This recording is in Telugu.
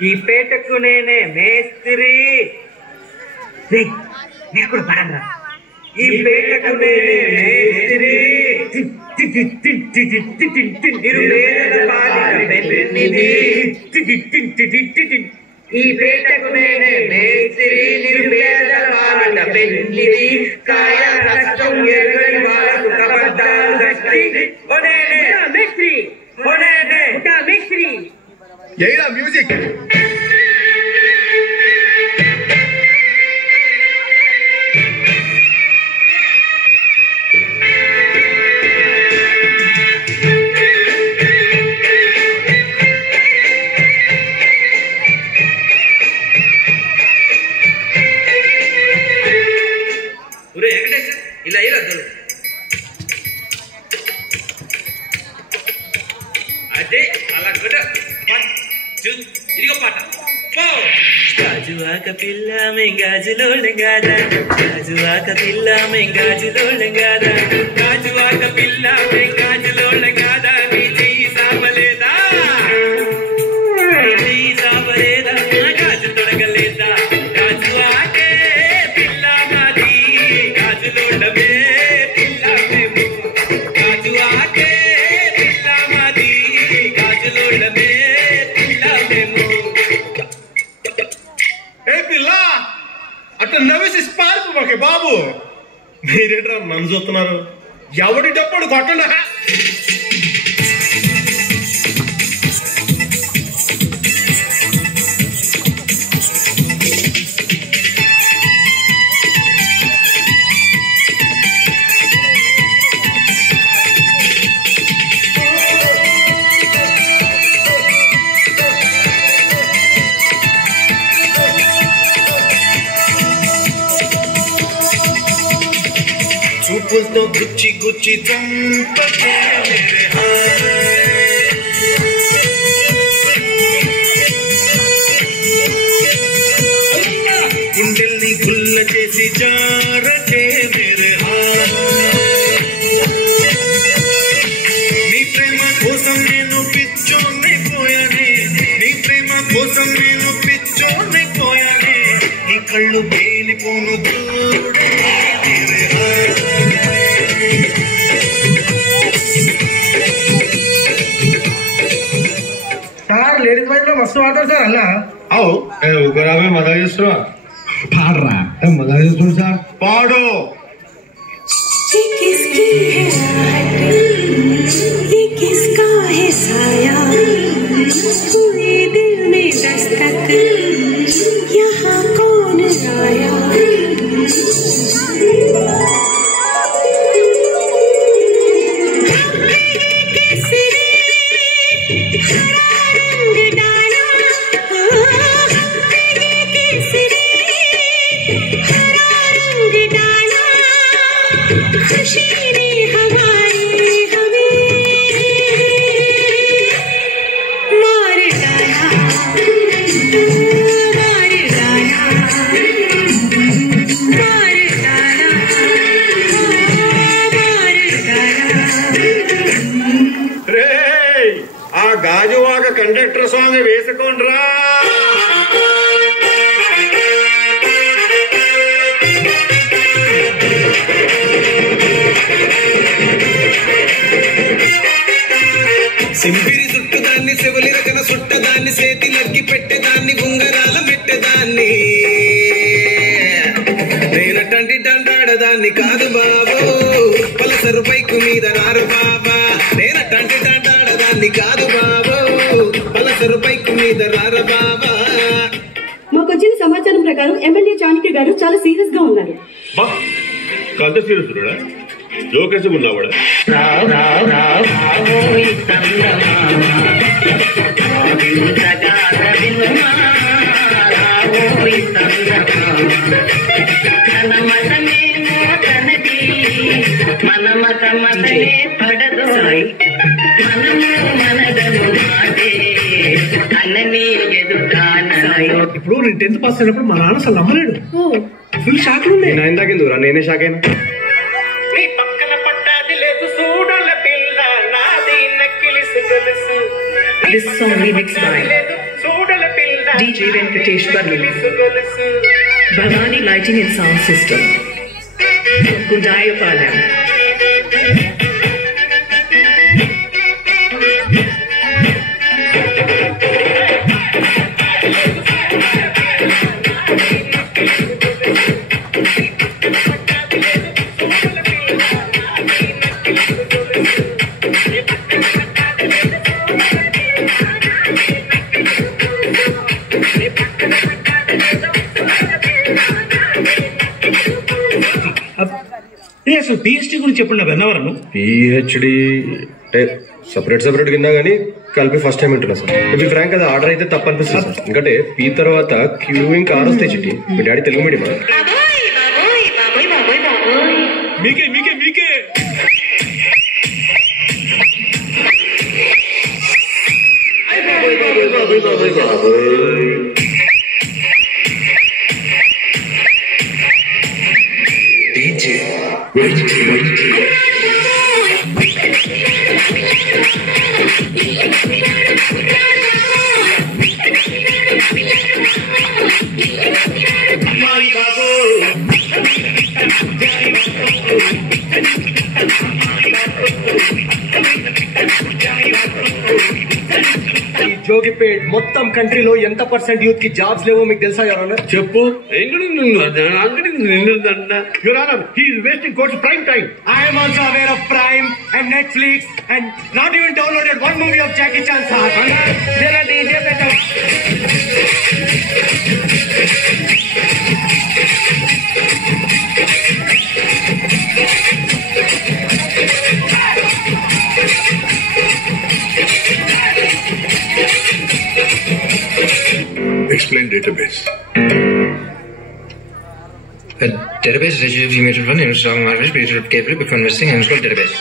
ఈ పేటకు నేనే మేస్త్రి. నేను కూడా పడంరా. ఈ పేటకు నేనే మేస్త్రి, నిరుపేదల పాలిట పెన్నిది. ఈ పేటకు నేనే మేస్త్రి, నిరుపేదల పాలిట పెన్నిది. కాయ కష్టం ఎరుగని వాళ్ళకు కబడ్డాలు గట్టి. ఓనేనే మేస్త్రి, ఓనేనే మేస్త్రి. ఏరా మ్యూజిక్. ఇలా ఇరద్దరు. అదే అలా కూడా ఇదిగో పాట. గాజువాక పిల్ల మెంగాజులో లెంగాదా, గాజువాక పిల్ల మెంగాజులో లెంగాదా, గాజువాక పిల్ల మెంగాజులో లెంగాదా. నీ చెయ్యి సాపలేదా, నీ చెయ్యి సాపలేదా, గాజు తొడగలేదా. గాజువాకే పిల్ల మాది, గాజులోడమే పిల్ల మేము. గాజువాకే పిల్ల మాది, గాజులోడమే పిల్ల మేము. ఏ పిల్ల అట్లా నవ్వేసి పారిపో మాకే బాబు. మీరేట్రా నన్ను చూస్తున్నారు? ఎవడి డప్పుడు కొట్టండా. చూపులతో గుచ్చి గుచ్చి చంపకే మేరే గుండెల్ని గుల్ల చేసి జారకే మేరే నీ ప్రేమ కోసం నేను పిచ్చోనైపోయానే, నీ ప్రేమ కోసం నేను పిచ్చోనైపోయానే. నీ కళ్ళు పేలిపోను చూడే సార్. లేడీస్ వాయిస్ లో మస్తు పాడతారు సార్. అలా అవు ఒకరామే మజా చేస్తున్నా. పాడరా, మజా చేస్తుంది సార్. పాడు. किसका है साया, कोई दिल में दस्तक, यहाँ कौन आया. గాజువాక కండక్టర్ సాంగ్ వేసుకోండ్రా. సింపిరి చుట్టుదాన్ని, సెవలి రకన సుట్టదాన్ని, చేతి లగ్గి పెట్టేదాన్ని, ఉంగరాల మెట్టేదాన్ని. నేనటంటి దండాడదాన్ని కాదు బాబు, పలసరు బైకు మీద రారు బాబా. నేనటంటి దండాడదాన్ని కాదు బాబు, పలసరు బైకు మీద రారు బాబా. మాకొచ్చిన సమాచారం ప్రకారం ఎమ్మెల్యే చాణక్య గారు చాలా సీరియస్ గా ఉన్నారు. కంత సీరియస్ ఉన్నాడా? జోకేసి ఉన్నావాడా? ఇప్పుడు నేను 10th పాస్ అయినప్పుడు మా నాన్న అసలు నమ్మలేడు. ఫుల్ షాక్ ఉంది. ఇందాకెందుకురా నేనే షాక్ అయినా. నీ పక్కన పట్టాది లేదు చూడల పిల్ల నాది నక్కిలిసు గొలుసు. This song remixed by చూడల పిల్ల DJ Venkatesh Barlu, Bhavani Lighting and Sound System, Gudayapalam. అసలు పిహెచ్డి గురించి చెప్పండి విన్నవరను. పిహెచ్డి సపరేట్ విన్నా కానీ కలిపి ఫస్ట్ టైం వింటున్నా సార్. మీ ఫ్రాంక్ అది ఆర్డర్ అయితే తప్ప అనిపిస్తుంది సార్. ఎందుకంటే పీ తర్వాత క్యూ ఇంకా ఆర్ వస్తాయి చిట్టి. మీ డాడీ తెలుగు మీడియమా? మీకే మీకే మీకే జోగిపేట్ మొత్తం కంట్రీలో ఎంత పర్సెంట్ యూత్ కి జాబ్స్ లేవో మీకు తెలుసా ఎవరన్నా? చెప్పు. Your Honor, he is wasting court's prime time. I am also aware of Prime and Netflix and not even downloaded one movie of Jackie Chan, sir. Explain database. A database is a information from the strong market created carefully before investing and called database.